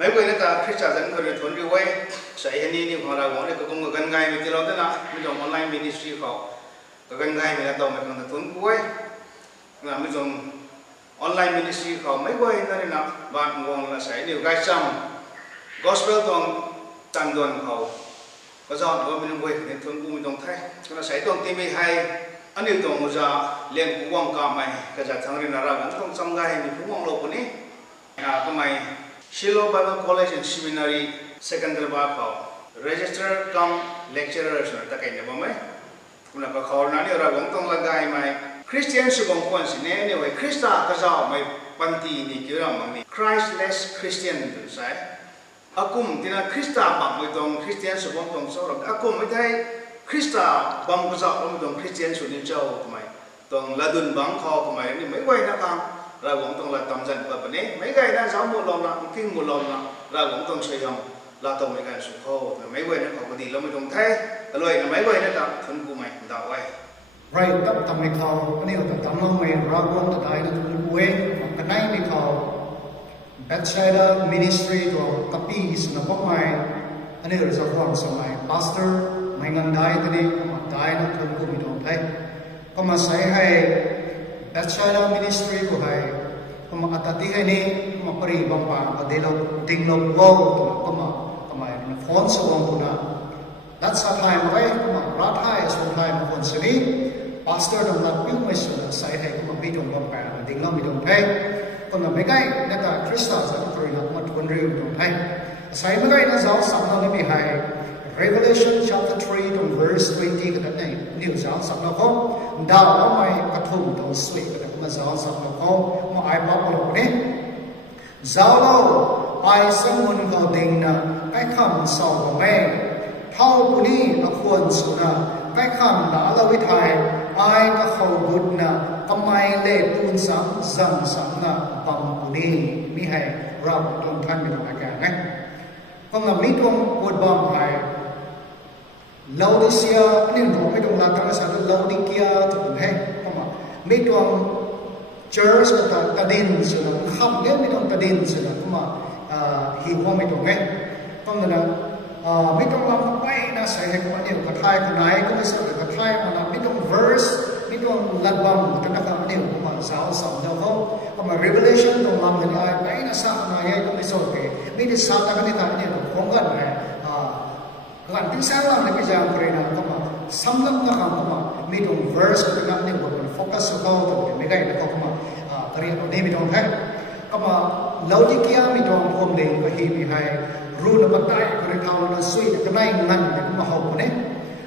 mấy người người ta khi trả dẫn người thuần riu ấy sẽ hiện đi nhưng họ là bọn này có công gần ngày mình đi lâu thế nào mình dùng online ministry họ gần ngày mình là tàu mình còn thuần cuối là mình dùng online ministry họ mấy người thế nào bạn ngon là sẽ điều gai xong gospel toàn tàn đoàn họ có do nó mình quay nên thuần cuối mình đồng thay cho nó sẽ toàn tìm hay anh yêu tổng một giờ liền cũng quăng cả mày cái giờ thằng này là vẫn không xong gai mình cũng quăng lộp này cái mày Shiloh Bible College and Seminary Secondary Bakau Register come lecturer ta kai ne bamai kuna ka khor na ni ra gong tong lagai mai Christian su gong kwan sin ne we Christa ka za mai panti ni ki ra mang ni Christless Christian tu sai akum tina Christa bang mai dong Christian su gong tong so ra akum mai thai Christa bang ka za rom dong Christian su ni chau mai tong ladun bang kho mai ni mai wai na kang ra gong tong la tam jan pa ne mấy cái na giáo một lom la kinh một lom la ra gong tong xây hong la tong mấy cái su kho mấy cái nó có đi lo mấy tong thay rồi là mấy cái nó ta thân của mày đạo vậy right tập tập này khâu anh em tập lo mày ra gong tập đại nó thân của em cái này này khâu Bethsaida ministry của kapis nó có mày anh em là phong sao mày pastor mày ngang đại cái này đại nó thân của mình đồng thay có mà sai hay Bethsaida ministry của hai kuma atati hai ni kuma pari bangpa adelo dinglo go kuma phone so bang puna that's a time right kuma rat hai so time phone sini pastor dong la ping mai so sai hai kuma bi dong bangpa dinglo mi dong thai kuma megai na ta krista sa ko ri na kuma thon ri dong thai sai megai na zao sam na mi hai Revelation chapter 3 from verse 20 cái này nhiều giáo sắp nó không đào nó mày cắt thùng đầu suy cái này mà giáo sắp nó không mà ai bảo nó đấy giáo đâu ai sinh môn cầu tình na cái khăm sầu của mẹ thao của đi nóควร số na cái khăm đã là với thầy ai cái khẩu bút na cái mai lệ tuôn sáng dần sáng na bằng của đi mi hay rập đồng thanh mình làm cái này còn là mi trong buồn bom hay Laodicea ini rumah itu melakukan satu Laodicea tu hai, apa? Mitong church atau tadin sudah, kham dia mitong tadin sudah, apa? Hiwam itu hai, kemudian mitong lampai na saya kemudian katai kunai kemudian katai mana mitong verse, mitong labam kerana kemudian apa? Sahal sahal dah apa? Revelation tu lam ni ay, ay na sah na ay kemudian okay, mitong sah tak ni tak ni tu, kongan hai. Kan pisang lang na pisang ko rin ang kama samlam na kama mitong verse ko na ni wala focus ko to me gai na ko kama kari no ni mitong hai kama Laodicea mitong kom le ko hi mi hai ru na patai ko rin thau na sui na kanai ngan na kuma ho ko ne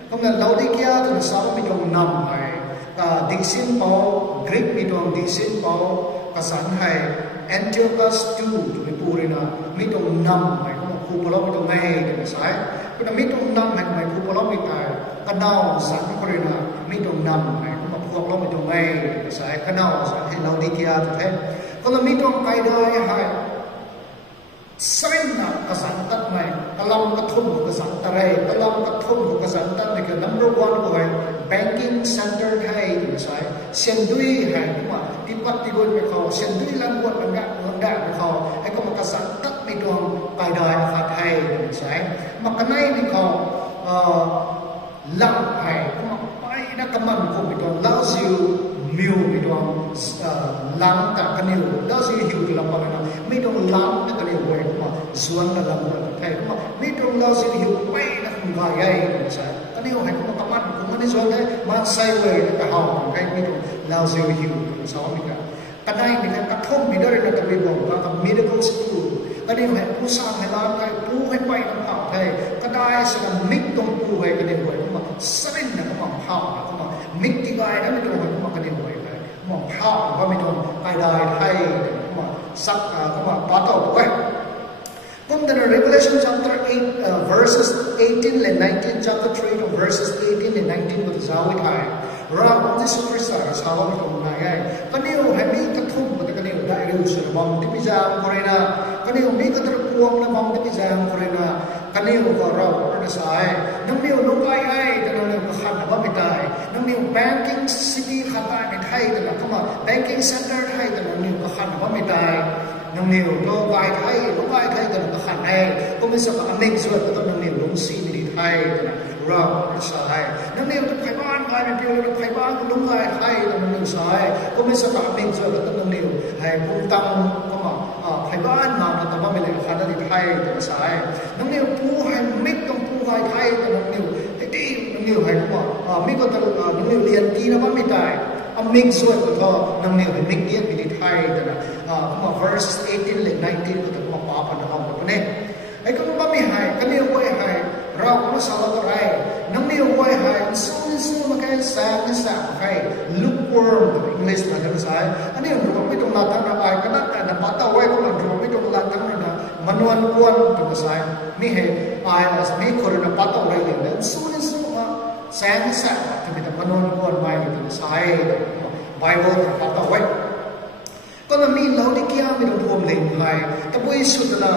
kama Laodicea to sa mitong nam hai ka diksin pau Greek mitong diksin pau kasan hai Antiochus II to purina mitong nam hai ko ku palo mitong ngai na sai kuna mitong nam hai mai ku polo mitai kanao san ko rena mitong nam hai kuma phuak lo mitong ngai sai kanao san he Laodicea tu the kuna mitong kai dai hai sain na kasan tat mai kalam ka thum ka san tarai kalam ka thum ka san tat ne ka number 1 ko hai banking center hai sai sendui hai kuma tipat tigon me kho sendui lang buat bangga me kho ai ko ka san tat mitong kai dai hat hai sai makanai ni kau lang hai kuma pai na kaman ko mitong laziu miu mitong lang ta kaniu laziu hiu la pa na mitong lang ta kaniu we kuma zuan na lang ta hai kuma mitong laziu hiu pai na kungai ai sai kaniu hai kuma kaman ko mani zuan hai ma sai we ka hau hai mitong laziu hiu sa mi ka kanai ni ka thom mi dare na ta be bom ka miracle school cái điều nàyผู้สร้างให้เราได้ผู้ให้ไปน้ำเผาไทยก็ได้สำหรับมิกตรงผู้ให้กันเดียวกันมาสิ่งนั้นก็มาเผาก็มามิกที่ไว้นั้นไม่ตรงกันมากันเดียวกันมาเผาก็ไม่ตรงไปได้ไทยมาสักก็มาปัดเอาไว้From the Revelation chapter 8 verses 18 and 19 chapter 3 to verses 18 and 19 with Zawithai Ram this Christ sao không tรงnày ai cái điều hay mi cái thùng mà cái điều đại điều sự mong đi bây giờ Corina cái điều mi cái trục cuông là mong đi bây giờ Corina cái điều củaเราnó saiน้ำเดียวนุ่งไอ้แต่เราเนี่ยขันว่าไม่ได้น้ำเดียว banking city ขันได้ในไทยแต่เราก็มา banking center ไทยแต่เราเนี่ยขันว่าไม่ได้ nang niu to vai thai lo vai thai kan ka khan ai ko mi sa ka ameng suat ka nang niu lung si mi thai ra sa hai nang niu to phai ban vai mi piu lo phai ban lung vai thai nang niu sa hai ko mi sa ka ameng suat ka nang niu hai pung tam ko ma phai ban ma na ta ma mi le khan ni thai ka sa hai nang niu pu hai mik tong pu vai thai nang niu ti nang niu hai ko ma mi ko ta nang niu lian ti na ba mi tai aming suat ko nang niu mik diet mi thai da kuma verse 18 le 19 ko ta pa pa na ko ne ai ko ba mi hai ka niu ko hai ra ko sa la ko ai nang niu ko hai su ma kai sa kai lukewarm English na ka sa ani ro mi tong la ta na ai ka na pa ta wai ko ro mi tong la ta na manuan kuan to ka sa mi he ai as mi ko na pa ta wai ne su ma sa to mi ta manuan kuan mai to sa ai Bible na pa ta wai ko na mi lo di kia mi dong pom leng hai ta boi su na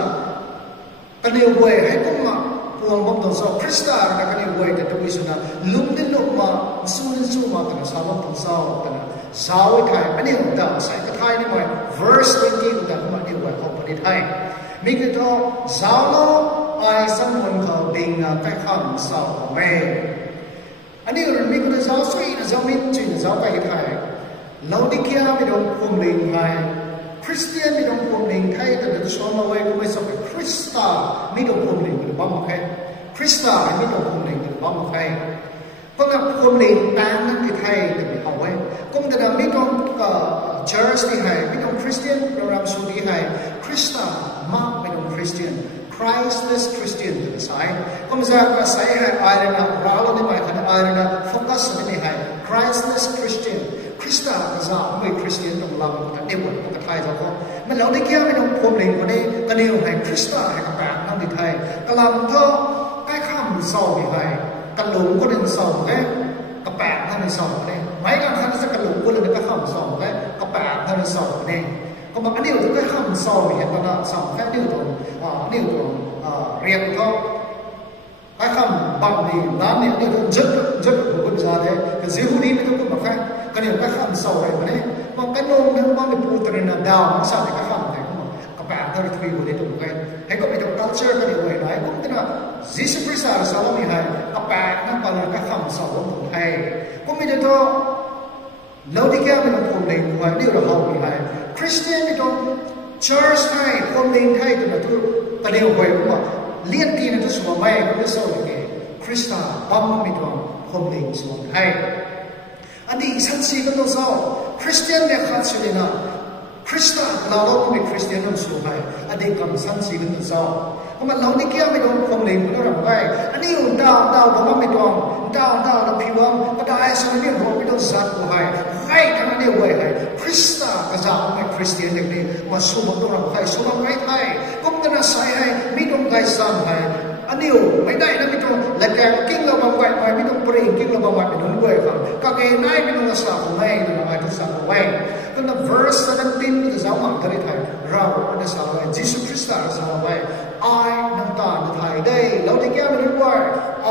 ka ne wai hai ko ma puang bom dong so Krista na ka ne wai ta boi su na lum din lo ma su ma ta sa bom dong so ta na sa wai kai ani da sai ka thai ni mai verse 20 da ma ni wai ko pa ni thai mi ke to zao lo ai sam mon ko ding na ka kham so me ani mi ko zao sui na zao min chi na zao kai thai Laodikia mi dong pom leng hai Christian mi dong pom leng thai ta da so ma wai ko mai so Krista mi dong pom leng ba ma khai Krista mi dong pom leng ba ma khai ko na pom leng tang na ki thai ta mi ha wai kom da mi dong church ni hai mi dong Christian program su ni hai Krista ma mi dong Christian Christless Christian ta sai kom za ka sai hai ai na ra lo ni mai khan ai na focus ni hai Christless Christian Krista kaza mai Christian dong lam ta ne wo ka thai zo ko ma lo de kia me dong pom leng ko ne ka ne hai Krista hai ka pa nam di thai ka lam tho kai kham so ni hai ka lung ko den so ke ka pa nam ni so ne mai ka khan sa ka lung ko le ka kham so ke ka pa nam ni so ne ko ma ka ne wo ka kham so ni ha ta na so ka ne wo ne wo rian ko ai kham bang ni nam ni ne ko jat ko ja de ka je hu ni me ko ma kha ka ne ka kham so ai ne ma ka nong ne ma me pu tre na da ma sa ka kham de ka pa ta ri thui wo de to ka hai ko me to culture ka ni wo ai ko ta na Jesus Christ ar sa mi hai ka pa na pa na ka kham so wo to hai ko me de to Laodikia me ko le ko ai ni ro ha mi hai Christian me to church hai ko le thai to na tu ka ne wo ko liên kỳ là số mai cũng là số cái Krista bom mi to không định số hai anh đi sanh si cái đó sao Christian để khác sự na Krista lao động với Christian nó số hai anh đi cầm sanh si cái đó sao mà lao đi kia mi to không định cũng là vậy anh đi đào bom mi to đào là phi bom cái đại số này họ mi to sát của hai cái này vậy hai Krista cái giáo với Christian này mà số bom đó là phải số bom cái thay cũng cái là sai hai mi to cái sam hai anh yêu mấy đại nó mi to là cái kinh là bom vậy mà mi to praying kinh là bom vậy mình đúng vậy không các cái này mi to là sao của mày là ai cũng sao của mày cái là verse 17 cái giáo mạng cái này ra của nó sao vậy Jesus Christ là sao vậy ai nằm ta nó thay đây lâu thì kia mình đúng vậy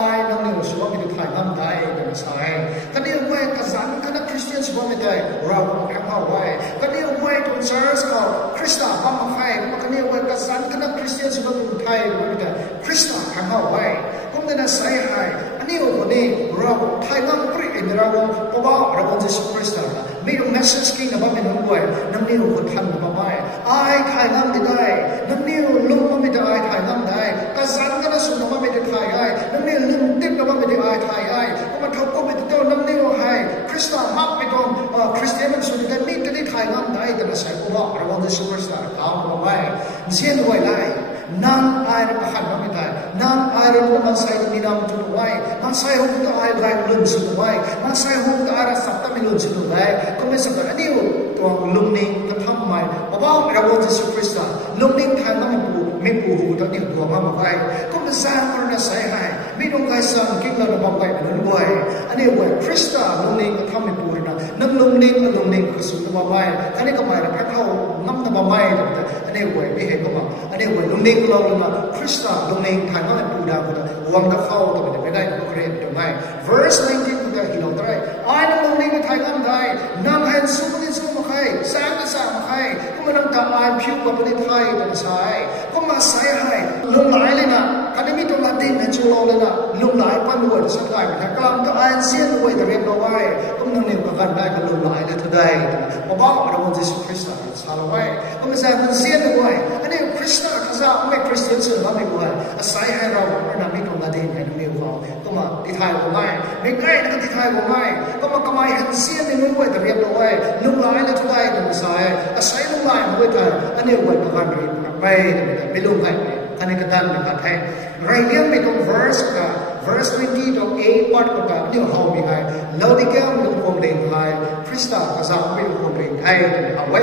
ai nằm nhiều số mình được thay nằm đây cái là sai cái điều quay cái dẫn cái là Christian số mình đây ra của các họ vậy cái điều quay trong church có Christa bom phải mà cái điều quay cái dẫn cái là Christian số mình thay mình đây Christa các họ vậy cũng nên là sai hay anh yêu của đi ra thay nằm pretty in ra của bao ra của Jesus Christ mi dong message king na ba mi nong boy nam niu ko than ba mai ai thai nam di dai nam niu lum ma mi dai thai nam dai ka san ka na su na ma mi dai thai ai nam niu lum tip na ma mi dai thai ai ko ma thok ko mi to nam niu hai Krista mak mi dong Christian su dai mi dai thai nam dai da na sai ko ba ra wa the superstar ka ba mai jen wai lai nan ai ra ka han mi dai nan ai ra ko ma sai ni nam tu wai ma sai ho ta ai lai lum su wai ma sai ho ta ra sak ta mi lum su wai ko me sa ka ni to lum ni ka tham mai ba ba ra wa the superstar lum ni thai nam mi pu hu ta ni ko ma ma wai ko me sa ko na sai hai mi dong kai sam king la ba bai na wai ani wai Krista lum ni ka tham mi pu na nam lum ni ka su ta ba bai ani ka mai ra ka thau nam ta ba mai ani wai mi he ko ma ani wai lum ni ko lo ma Krista lum ni thai ma pu da ko wang da khau ta ba dai ko kre to mai verse 19 ko da hi lo trai ai na lum ni ka thai nam dai nam han su ni su ma khai sáng cái sáng hay có mà nâng tạm ai phiêu qua bên thay tận sai có mà sai hay lung lại lên nè cái này trong Latin là chú lo lên nè lung lại quan đuổi sang lại mà cái làm cái ai xiên đuổi từ riêng đâu ai có nâng niệm cái gần đây cái lung lại là today mà bao ở đâu Jesus Christ là sao vậy có mà sai mình xiên đuổi anh em Christ là cái sao không phải Christian sự là mình đuổi sai hay đâu nó nằm trong Latin hay niệm vào có mà đi thay của mai mình cái nó đi thay của mai có mà cái mai hành xiên thì mình đuổi từ riêng đâu ai lung lại là today là sai sai lung lại mới thôi anh em đuổi cái gần rồiไปลงไปท่านก็ดันนะครับให้รายเรื่องในตรง verse 20 ตรง 8 part ก็แบบนี้เขามีให้เราได้แก้มีตรงเรื่องให้คริสต์ก็จะมีตรงเรื่องให้เอาไว้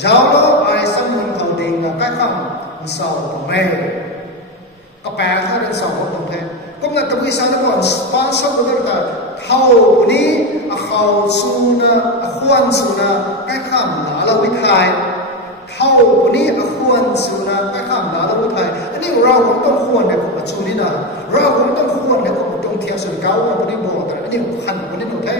เจ้าเราไอ้สมุนเขาเองก็คำสาวตรงนี้ก็แปลเขาเรื่องสาวตรงนี้ก็งั้นตัววิสาหกิจสปอนเซอร์ก็ได้แต่เขาคนนี้เขาสูนะควรสูนะก็คำหนาเราวิทัยเขาคนนี้ควรสูนะก็คำหนาเราวิทัยอันนี้เราต้องควรในกลุ่มชุมนี้นะเราต้องควรในกลุ่มตรงเทียบสุดเก้าคนนี้บอกแต่อันนี้ขันคนนี้หนุ่มไทย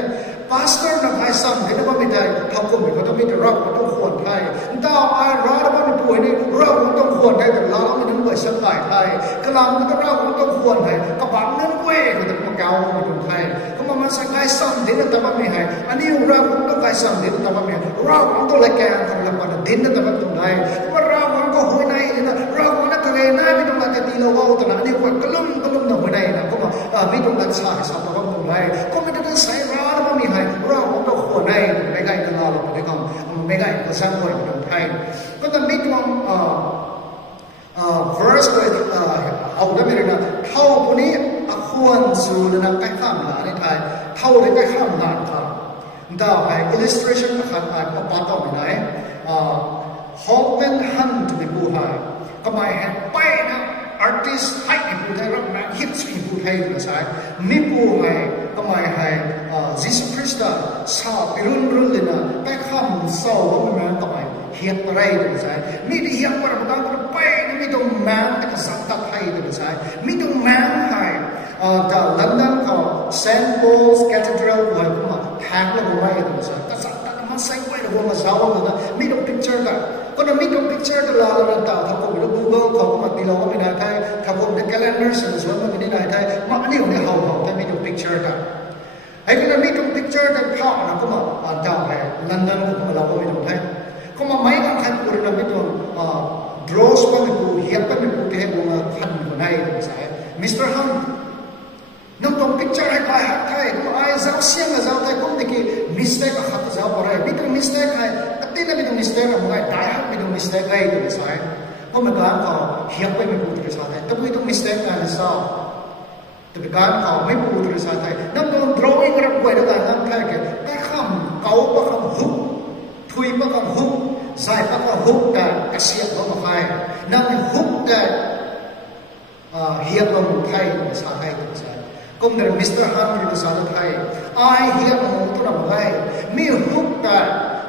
พาสเตอร์นักไอ้ซ้ำเห็นว่าไม่ได้ทำกลุ่มเขาต้องมีแต่เราต้องควรไทยดาวไอ้ร้านว่าไม่ป่วยนี่เราต้องควรไทยแต่เราไม่ต้องเปิดชั้นหลายไทยกลางก็เราต้องควรไทยกระบังนั้นเว้ยก็ต้องมาเกาไม่ต้องไทยก็มาสังไอ้ซ้ำเด่นแต่ว่าไม่ให้อันนี้เราต้องไอ้ซ้ำเด่นแต่ว่าไม่เราต้องละแกงทำละวันเด่นแต่ว่าตรงไหนว่าเราก็หัวในนะเราก็ทะเลได้ไม่ต้องการจะตีเราเอาแต่ละนี่คนกลุ่มหนุ่มหัวในนะก็มาไม่ต้องการสายซ้ำแต่ว่าตรงไหนก็ไม่ต้องใส่ร้านว่าไม่ให้เราต้องหัวในไม่ไงตลอดไม่ก็ไม่ไงก็สร้างหัวตรงไทยก็ต้องมีความverse เลยเอาได้ไหมนะเท่าคนนี้ควรสูนะใกล้ข้ามหลานในไทยเท่าได้ใกล้ข้ามหลานครับดาวไป illustration นะครับก็ปาต่อไปไหนHawkman Hunt เป็นผู้ให้ก็หมายถึงไปนะ artist ให้ผู้ให้รับมาฮิตสิ่งผู้ให้ตัวสายมีผู้ให้ก็หมายถึงJesus Christ สาวไปรุ่นเลยนะใกล้ข้ามสาวว่ามันก็หมายเฮียอะไรตัวสายมีที่เฮียกว่าบางคนไปนะมีตรงแมนแต่ก็สัตว์ให้ตัวสายมีตรงแมนให้แต่ลันดอนเขาเซนต์พอลส์แคทดรัลไว้ก็มาแทงแล้วก็ไว้ตัวสายแต่สัตว์มันใส่ไว้แล้วก็มาสาวนะมีตรง picture กันก็นมีตรง picture ตลอดเลยต่างถ้าผมไปดู Google เขาก็มาตีเราก็ไม่ได้ไทยถ้าผมใน calendar ส่วนมันไม่ได้ไทยมาอันนี้อยู่ในห้องถ้ามีตรง picture กันไอ้คนมีตรง picture กันภาพนะก็มาดาวไปลันดอนก็มาเราก็ไม่ตรงไทยก็มาไม่ต้องใครพูดนะไม่ตรงdraws ก็ไม่พูดเฮียก็ไม่พูดที่ให้ผมมาทันคนไหนสาย Mr. Huntน้องตรง picture ให้ไปหักไทยก็ไอ้เจ้าเสียงกับเจ้าไทยก็ไม่กี่ mistake กับหักเจ้าอะไรไม่ต้อง mistake ให้ตีนั้นไม่ต้อง mistake อะไรได้หักไม่ต้อง mistake อะไรตัวสายเพราะมันการเขาเฮียไปไม่พูดที่สายแต่ไม่ต้อง mistake อะไรเจ้าแต่การเขาไม่พูดที่สายน้องตรง drawing รับไว้ด้วยกันน้ำไทยแค่คำเกาปะคำหุบทุยปะคำหุบใส่ปะคำหุบแต่กระเสียบลงมาไฟนั่งหุบแต่เฮียลงไทยสายตัวสายก็เหมือนมิสเตอร์ฮันต์ในภาษาไทยไอเฮียมองตัวเราไงมีฮุกแต่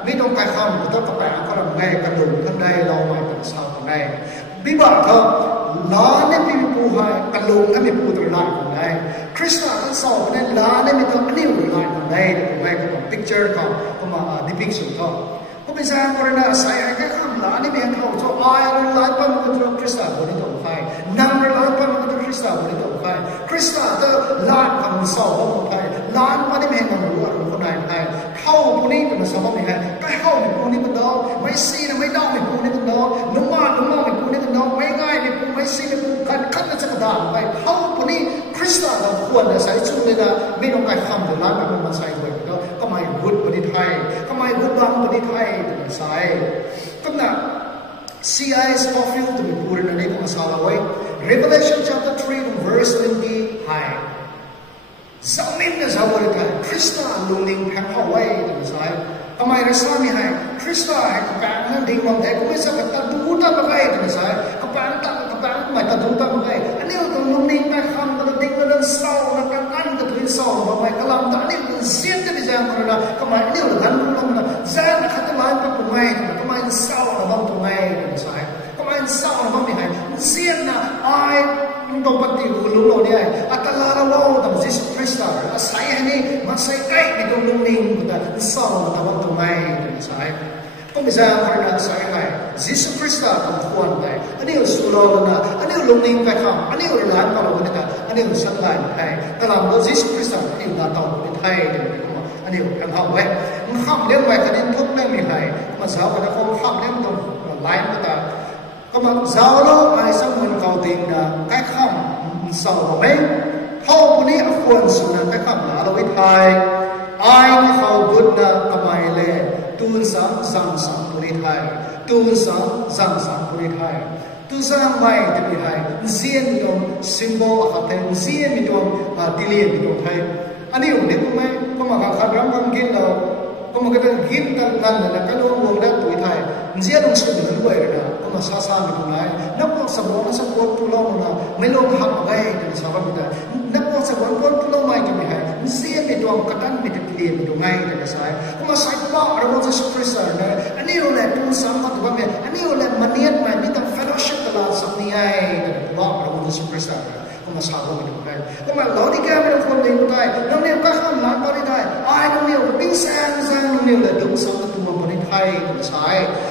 ไม่ต้องการคำต้องกระแปะก็เราไงกระดุมข้างในเราไม่เป็นสาวข้างในบิบาเถอะล้าเนี่ยมีผู้ให้กระดุมนั้นมีผู้ตัวลายข้างในคริสต์นั้นสอบเนี่ยล้าเนี่ยมีตัวนิ้วลายข้างในข้างในก็เป็น picture ก็มา depiction ก็เป็นสร้างคนน่ะใส่แค่คำล้านี่เป็นเท่าจะไอ้ลายปั้นมันตัวคริสต์บริสุทธิ์ไฟนั่งลายปั้นมันตัวคริสต์บริสุทธิ์ไฟคริสต์จะลานคำสอบของไทยลานมันไม่เป็นมันรู้ว่าคนไหนไทยเข้าพวกนี้เป็นสอบไม่ได้ก็เข้าในพวกนี้เป็นดอกไม่ซีนะไม่ดอกในพวกนี้เป็นดอกนุ่มมากในพวกนี้เป็นดอกไม่ง่ายในพวกไม่ซีในพวกกันขั้นจะกระดานไปเข้าพวกนี้คริสต์เราควรจะใส่ชุดเลยนะไม่ต้องการคำหรือลานมันมาใส่ไว้ก็ไม่บุตรบริไทยก็ไม่บุตรดังบริไทยใส่ก็น่ะ C.I. Scofield จะมีพูดในนี้ก็มาสาวไว้ Revelation chapter 3 verse 20 ให้สามีเนี่ยสาวบริไทยคริสต์ลุงนิ่งแพ็คเอาไว้ตัวสายทำไมเราสามีให้คริสต์ให้กับแปงนั้นดิ้งมันแต่ก็ไม่สักแต่ดูตั้งไปตัวสายกับแปงไม่ตัดดูตั้งไปอันนี้ต้องลุงนิ่งแพ็คคำก็ต้องดิ้งก็ต้องเศร้าแล้วก็อันก็ต้องเศร้าทำไมก็ลำแต่อันนี้มันเสียงจะไม่แจ้งมันนะทำไมอันนี้เราดันลงนะแจ้งขัดลายก็ตัวไม่ทำไมเศร้าเราต้องตัวไม่ตัวสายทำไมเศร้าเราต้องไม่ให้เสียงนะไอ้ต้องปฏิรูปรู้เราเนี่ยอัตลาเราแต่จิสคริสต์ใส่อันนี้มันใส่ใกล้ในตรงลุงนิ่งแต่เศร้าเราต้องตัวไม่ตัวสาย ก็ไม่ใช่ใครนะใส่ให้ยิสุคริสต์ต้องควรไปอันนี้สุโรนะอันนี้ลงนิ่งไปคำอันนี้ร้านมาลงนี่กันอันนี้สังไลน์ให้แต่เราก็ยิสุคริสต์อันนี้เราต้องเป็นไทยอันนี้กันเอาไว้มันข้ามเลี้ยงไว้คะแนนทุกไม่มีใครมาสาวกันนะเขาข้ามเลี้ยงตรงไลน์มาแต่ก็มาสาวโลกไอ้สมุนเขาติงนะใกล้ข้ามสาวไหมเขาคนนี้ควรสุนัขใกล้ข้ามหาเราไว้ไทยไอ้เขาบุญนะทำไมเลยตูนสังสังปุริไทยตูนสังปุริไทยตูสังไม่จะมีไทยเสียนตรงซิมโบล์อะไรเสียนตรงดิเลียนตรงไทยอันนี้ผมเด็กก็ไม่ก็มาขัดรำกันกินเราก็มากันกินกันนั่นแหละกันวงได้ตัวไทยเสียนตรงสุดเลยด้วยนะก็มาซาไม่ตรงไหนนับว่าสมองสมองตุลงนะไม่ลงหักไว้กันสาวไม่ได้นับว่าสมองตุลงไม่จะมีไทยเสียนตรงกระดันไม่จะดิเลียนตรงไหนกันสายก็มาใส่ป้าเราจะสุขริสต์นะอันนี้เราเลยตูสังมาตัวเนี่ยอันนี้เราเลยมันเนี่ยมันมีตั้ง fellowship ตลอดสัปดาห์กันป้าเราจะสุขริสต์ก็มาสาวไม่ตรงไหนก็มาเราที่แก่ไม่ต้องคนเดียวได้น้องเนี่ยก็ข้ามหลังก็ได้ไอ้น้องเนี่ยก็ปิ้งแซงน้องเนี่ยเลยดึงสังตัวคนในไทยก็มาใส่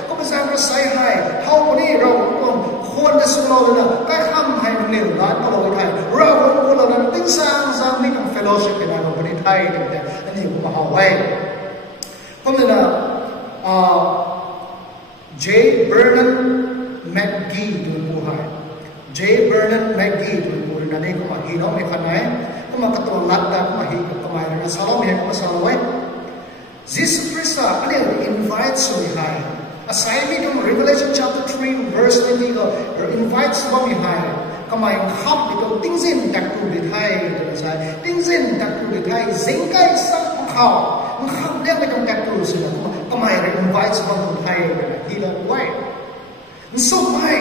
ก็มาแซงก็ใส่ให้เขาคนนี้เราต้องควรจะสู้เราเลยนะก็ข้ามให้น้องเนี่ยร้านก็เราในไทยเราคนเราเนี่ยปิ้งแซงมีตั้ง fellowship กันเราคนในไทยเนี่ยอันนี้ก็มาเอาไว้ก็เลยนะเจเบอร์นันแม็กกี้ดูผู้ให้เจเบอร์นันแม็กกี้ดูผู้นั่นเองก็มาฮีโร่ไม่ขนาดก็มากระตุ้นลัดดาก็มาฮีก็มาเรื่องสาวไม่ให้ก็มาสาวไว้ยิสุคริสต์อันนี้ invite สุดท้ายอาศัยมีตรง Revelation chapter 3 verse 20ก็ invite สุดไม่ให้ก็มาขับไปตรงติ้งซินดักดูดีไทยก็ใช่ติ้งซินดักดูดีไทยสิ่งใกล้สักของเขามันขับเรียกไปตรงดักดูสิก็มา invite สุดไม่ให้ที่เราไว้สุดท้าย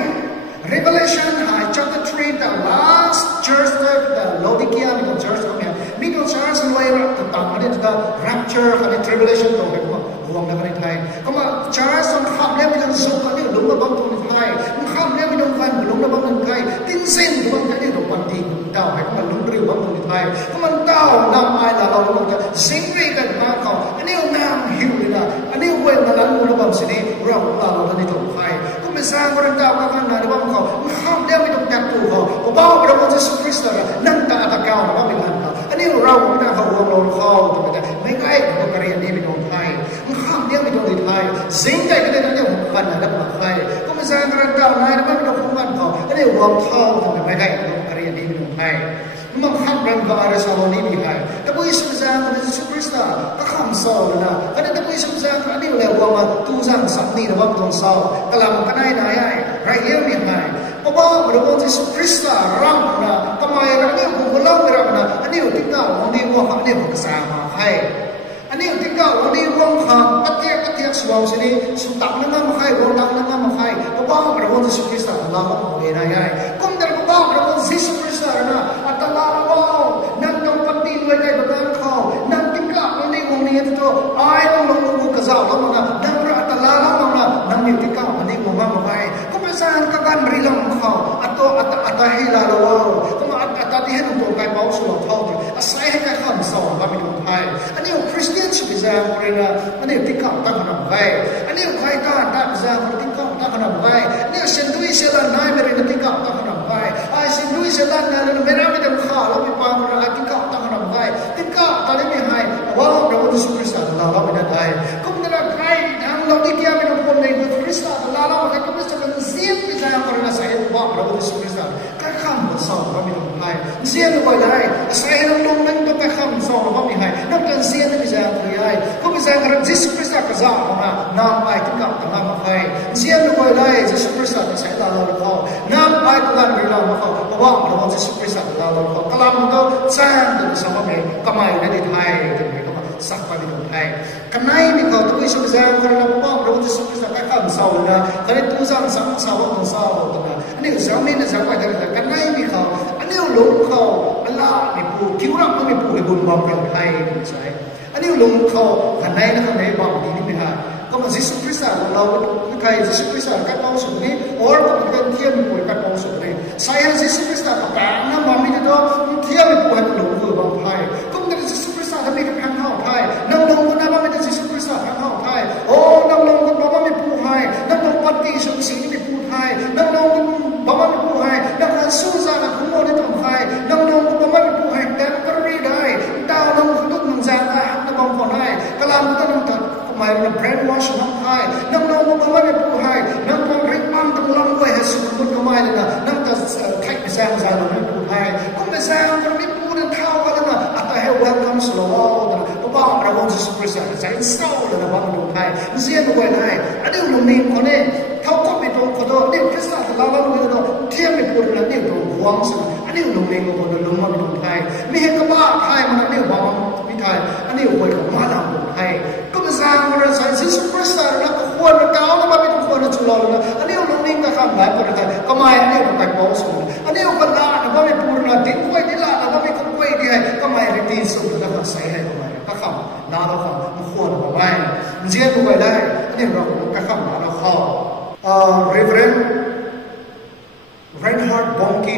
Revelation chapter 3 the last church the Laodicea the church of here middle church and later the tamane the rapture and the tribulation to he ko huam na kan thai kama church on kham le mi so ka ni lung na bang to ni thai kham le mi dong fan lung na bang ni thai tin sin bang ka ni ro pan ti tao he ko lung ri bang to ni thai kama tao nam ai la lo lo ka sing ri ka ma ka ani nam hiu ni la ani we na lan mo bang sini ra la lo ni to thai ko me sang ko ran tao ka na ni bangเขาห้ามเลี้ยงไม่ต้องจับตัวเขาเพราะว่าพระองค์เยซูคริสต์นั่งตาตะกาวว่าเป็นอันเขาอันนี้เราไม่ได้เขาวงลงเขาแต่ไม่ใกล้กับการเรียนนี้เป็นองค์ไทยมันห้ามเลี้ยงไม่ต้องไทยสิ่งใดก็ได้นั่นเองของกันและของไทยก็ไม่ใช่การกล่าวนายไม่ต้องของกันเขาอันนี้รวมเท่าแต่ไม่ใกล้กับการเรียนนี้เป็นองค์ไทยมันห้ามเรื่องกับอะไรสาวนี้มีใครแต่พระเยซูคริสต์พระเยซูคริสต์ก็ห้ามสอนนะแต่พระเยซูคริสต์อันนี้เราว่ามาตู้สั่งสัมนีนะว่าต้องสอนกลางกันได้ไหนไรเยี่ยมยังไงเพราะว่าพระองค์เยซูคริสต์รักนะทำไมเราเนี่ยผมก็เล่ากันนะอันนี้ที่เก้าวันนี้ว่าเขาเนี่ยผมสร้างมาให้อันนี้ที่เก้าวันนี้ว่าเขาปัจเจกสวาวสินี้สุดตักนั่งมาให้วงตักนั่งมาให้เพราะว่าพระองค์เยซูคริสต์เราเป็นอะไรก็แต่เพราะว่าพระองค์เยซูคริสต์นะอัตลาว่านั่งตรงปฏิไว้ในประการเขานั่งที่เก้าวันนี้วงนี้ที่ตัวไอ้ต้องลงกระเจ้าแล้วมันนั่งรัตลาแล้วมันนั่งอยู่ที่เก้าวันนี้วงมาให้ก็ไม่สร้างกันรีลงเขาอัตหิลาโลก็มาอัตที่ให้ตัวกายเบาสุดเท่านี้อาศัยให้การคำสอนว่าเป็นคนไทยอันนี้คริสเตียนชิบิซาบริณาอันนี้ที่เขาตั้งขนาดไว้อันนี้ใครตั้งบิซาบริที่เขาตั้งขนาดไว้เนี่ยเซนดุยเซลันนายบริณาที่เขาตั้งขนาดไว้ไอเซนดุยเซลันนายไม่ได้ไม่ได้ข้าวแล้วมีความรักที่เขาตั้งขนาดไว้ที่เขาตอนนี้ไม่ให้ว่าพระองค์เยซูคริสต์เราไม่ได้ก็ไม่ได้ใครทางเราที่เกี่ยวกับคนในคริสต์เราไม่ได้ก็ไม่ใช่เป็นเสียงบิซาบริณาใส่ว่าพระองค์เยซูคริสต์ก็ข้ามบทสอบว่ามีคนไทยเสียงก็ได้ใส่ลงนั้นก็ไปข้ามสอบว่ามีใครนักการเสียงบิซาบริณาก็บิซาบริณาเยซูคริสต์ก็จะมาน้ำไปที่กับทางมาใครเสียงก็ได้เยซูคริสต์ใส่เราเขาน้ำไปที่กันเราเขาเพราะว่าพระองค์เยซูคริสต์เราเขากลางก็สร้างถึงสมัยก็ไม่ได้ไทยถึงก็มาสักวันในไทยกันไหนมีเขาทุกสิ่งสร้างกันเราป้องพระองค์เยซูคริสต์ก็ข้ามสอบนะกันนี้ทุกสิ่งสังสาวต้องสาวนะอันนี้สามีนะสักวันเดียวกันไหนมีเขาอันนี้หลงเขาอัลลาห์มีผู้คิวรักก็มีผู้ให้บุญบำเพ็ญไทยใช่อันนี้หลงเขากันไหนนะครับในบางทีนี่ไม่ฮะก็มายิสุคริสต์เราไทยยิสุคริสต์กันเอาสุดนี้โอ้ยก็เป็นเทียมป่วยกันเอาสุดนี้ใช่ยิสุคริสต์ก็แปลงน้ำมันไม่ได้ก็เทียมป่วยหลงคือบางไทยก็ไม่ได้ยิสุคริสต์ทำให้กับทางเข้าไทยนั่งลงก็น้ำมันไม่ได้ยิสุคริสต์ทางเข้าไทยโอ้นั่งลงก็บอกว่าไม่ มันไม่พูดให้นั่งตรงริบมันตรงลำไว้ให้สุดบุญก็ไม่เลยนะนั่งจะใครไปแซงเราไม่พูดให้ก็ไม่แซงคนไม่พูดนั่นเท่ากันนะแต่ให้ welcome slow นะเพราะว่าเราวันที่สุดประเสริฐใจเศร้าเลยนะว่ามันดูให้เสียด้วยได้อันนี้เรามีคนนี้เขาก็ไปตรงคนนี้คริสต์เราเราไม่ต้องเที่ยงไม่พูดนะนี่ตรงหวังสิอันนี้เรามีคนนั้นเราไม่ต้องให้ไม่เห็นก็ว่าให้มันอันนี้หวังไม่ได้อันนี้หวยของมาเราให้ก็ไม่สร้างอะไรใส่ซิสคริสต์นะก็ควรเก่าแล้วไม่ต้องควรจุลนะอันนี้เรามีก็ทำได้ก็ได้ก็ไม่อันนี้เราไปโพสต์อันนี้เราคนละนะว่าไม่พูดนะดิ้นไว้ดิ้นละนะว่าไม่คุ้มไว้ดีก็ไม่รีบสุดแล้วก็ใส่ให้ก็ไม่ก็คำน่าเราคำมันควรก็ไม่เจียนไว้ได้อันนี้เราก็คำน่าเราข้อReverend Reinhard Bonnke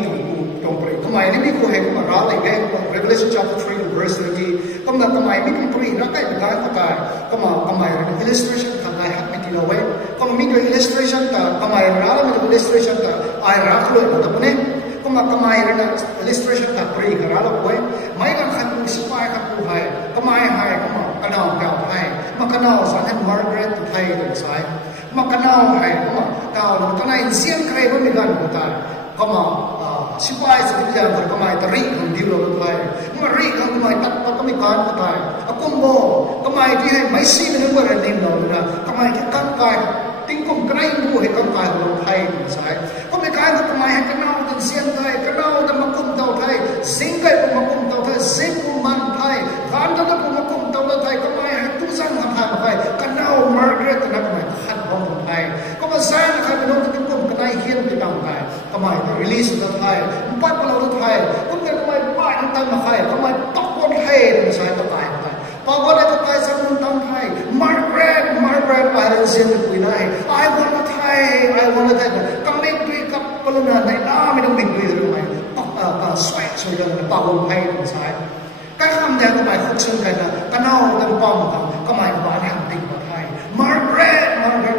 ตรงปรีทำไมนี่มีคนเห็นมาร้าเลยแก่ Revelation chapter 3 verse 30ก็มาทำไมไม่มีปรีรักใครเป็นการเข้าใจก็มาทำไม illustration ทำไมหักไม่ทีละเว้ยก็มีตัว illustration แต่ทำไมร้าแล้วมีตัว illustration แต่ไอ้รักเลยแต่เนี่ยก็มาทำไมเรื่อง illustration แต่ปรีกับร้าแล้วเว้ยไม่กันขันผู้สบายขันผู้ให้ก็ไม่ให้ก็มากระนาวเก่าให้มากระนาวสารให้ Margaret ไทยตรงซ้ายมากันเอาให้ก็มาเก่าตอนนั้นเสียงใครก็มีการพูดได้ก็มาสิบวันสิบเดือนก็มาตรีคนเดียวเลยมารีกันก็มาตัดก็มีการพูดได้ก็โมก็มาที่ให้ไม่ซีมันก็เรื่องนี้เรานะก็มาที่กันกายติ้งก็ไกลดูให้กันกายเราไทยใช่ก็มีการก็มาให้กันเอาตั้งเสียงไทยกันเอาตั้งมาคุมเต่าไทยสิงไก่ก็มาคุมเต่าไทยสิงกุมันไทยการตั้งก็มาคุมเต่าไทยก็มาให้ทุกสังหารไทยกันเอามาร์เกรตนะก็มาขัดบอลไทยก็มาสร้างนะครับเป็นองค์ที่กลุ่มกันได้เขียนไปตามไทยก็มารีลีสตัวไทยปั้นเราไทยก็มาก็มาป้ายตั้งมาไทยก็มาตกบนไทยใช้ตัวไทยพอวันนี้ตัวไทยสังคมตั้งไทยมาร์เกรตไปเรียนเสียงคุยได้I want to Thai ก็ไม่คุยกับคนนั้นในไม่ต้องไม่คุยหรือไม่สวยสวยกันปากลมไทยใช่ก็คำเดียวก็ไม่คุ้นชินกันนะก็น่าตั้งป้อมกันก็ไม่หวานแห่งติ่งมาไทยมาร์เกรต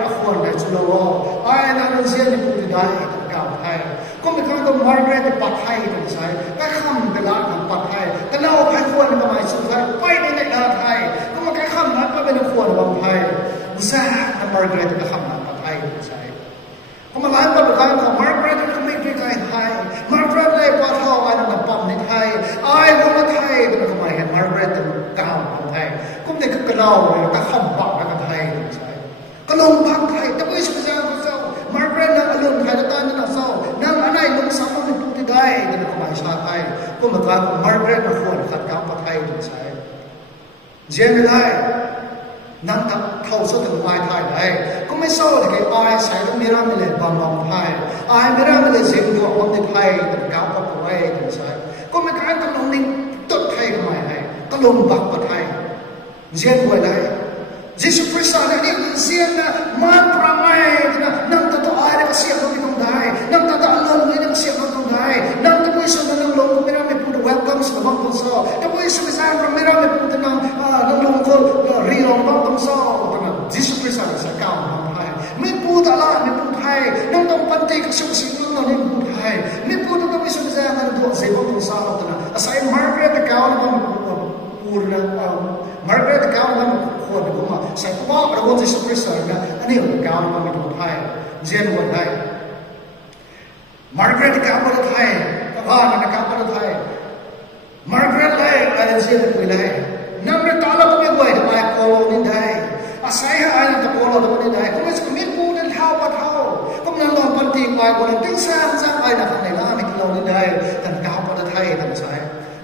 อควรในจุลวอไอ้นั่นเสียงในคุยได้ตั้งเก่าไทยก็ไม่ต้องต้องมาร์เกรตปัดไทยกันใช่ก็คำเวลาของปัดไทยก็น่าใครควรก็ไม่สุดท้ายไปในนาไทยก็มาแค่คำนั้นก็เป็นควรวางไทยซามาร์เกรตก็คำนั้นปัดไทยใช่ก็มาล้างปัดไทยของมาร์เกรตก็ไม่ได้ไทยมาร์เกรตเลยปัดเท่าไอ้นั่นปั๊มในไทยไอ้วันไทยก็ทำไมเห็นมาร์เกรตเป็นเก่าของไทยก็ไม่ได้ก็เล่าเลยก็คำปัดแล้วก็ไทยใช่ก็ลงพักไทยแต่ไม่ใช่เจ้าก็เจ้ามาร์เกรตนั่งอารมณ์ไทยแล้วตอนนั้นเศร้านั่งอะไรลงซ้ำมันพูดได้แต่ก็ไม่ใช่ไทยก็มาล้างมาร์เกรตมาควรขัดกับปัดไทยใช่เจนไม่ได้นั่งทับเท่าสุดถึงไม้ไทยได้ก็ไม่เศร้าเลยไอ้ใส่ต้องมีร่างไม่เลยบางไทยไอ้ไม่ร่างไม่เลยเสียงดวงบางในไทยแต่ก้าวกับไว้ถึงใช่ก็ไม่การกำลังนิ่งตุดไทยก็ไม่ให้ก็ลงบักกับไทยเจียนไว้ได้ยิสุคริสต์เนี่ยนี่เสียงนะมันประมาณนะนั่งตัวไอ้เนี่ยก็เสียงเราไม่ต้องได้นั่งตัวอัลลอฮ์เนี่ยก็เสียงเราต้องได้นั่งตัวไม่ส่งนั่งลงก็ไม่ร่างไม่พูด welcome สำหรับคนซ้อแต่ไม่ส่งสร้างเราไม่ร่างไม่พูดนั่งลงคนรีลงบ้างต้องซ้อยิสุคริสต์จะก้าวมาไทยไม่พูดอะไรไม่พูดไทยนั่งต้องปฏิกับสิ่งสิ่งนั้นไม่พูดไทยไม่พูดต้องไม่ส่งสร้างนั่งตัวเสียงต้องซ้อนะอาศัยมาร์เกรตก้าวมาพูดนะมาร์เกรตก้าวมาควรดูมาใส่ตัวเราวันยิสุคริสต์นะอันนี้ก้าวมาไม่พูดไทยเจนวันได้มาร์เกรตก้าวมาไทยก็ว่านะก้าวมาไทยมาร์เกรตเลยอะไรเสียงคุยเลยนั่งในตาเราก็ไม่ไหวทำไมโคโลนี่ได้อาศัยให้เราตะโกนเราไม่ได้ก็ไม่สมิธพูดนั่นเท่าปะเท่าก็มันลองปฏิบัติคนนั้นติ้งสร้างไปนะข้างในล่าในกิโลนี่ได้แต่ก้าวมาไทยทำใช่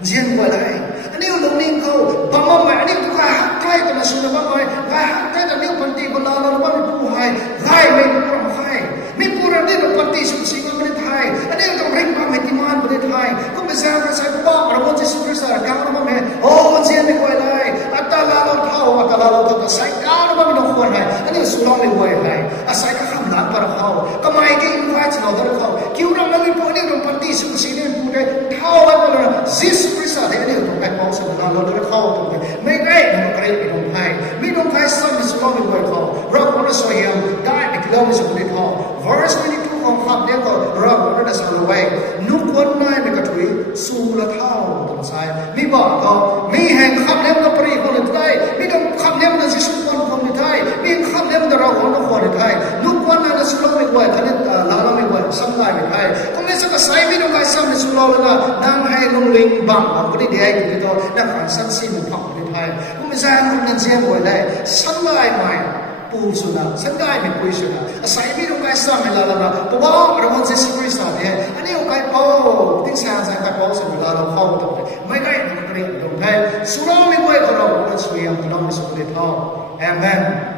เจียนไว้เลยอันนี้เรานิ่งเขาบางวันอันนี้ทุกข์ไทยแต่ละส่วนบางวันไทยแต่เรื่องปฏิบัติเราไม่พูดให้ไทยไม่พูดให้ไม่พูดเรื่องปฏิสุสิ่งไม่ได้ไทยอันนี้ต้องเร่งความให้ที่มันไม่ได้ไทยก็ไม่ทราบใส่บ้างเราวันที่สุดที่สุดก้าวมาไม่โอ้เจียนไม่ไว้เลยอัตลาเราเท่าอัตลาเราตัวใส่ก้าวมาไม่ต้องควรให้อันนี้สุดเราไม่ไว้เลยอาศัยก็ทำหลังparaเขาก็ไม่ได้อินไว้ที่เราต้องเขาคิวเราไม่พูดนี่เราปฏิสุสิ่งนี้พูดได้เท่าไว้ก็เลยยิสุคริสต์เนี่ยต้องไปมองสิ่งนั้นเราต้องเข้าตรงนี้ไม่ได้เราไม่ได้ต้องให้ไม่ต้องให้สมิสุดเราไม่ไว้เขาเราควรจะสวยงามได้ในกิโลเมตรสุดที่เขา verse 22ของคำนี้ก็เราควรจะสรุปไว้นุกวนนายในกระถุยสู่ละเท่าตรงซ้ายมีบอกเขามีแห่งคำนี้มันปรีคนในไทยมีต้องคำนี้มันจะสุดคนคนในไทยมีคำนี้มันเราคนในไทยนุ lai mi hai kong le sa ka sai mi dong kai sam ni su lo la nang hai long ling bang bang ko di ai ki to na kan san si mu phak ni hai kong le sa nang nan je bo lai san lai mai pu su na san dai mi pui su na sai mi dong kai sam mi la la pa ba ra mon se si pui sa de ani o kai po ting sa sa kai po su la la phau to mai kai ni pri dong hai su lo mi ko ko ro su yang no mi su de to amen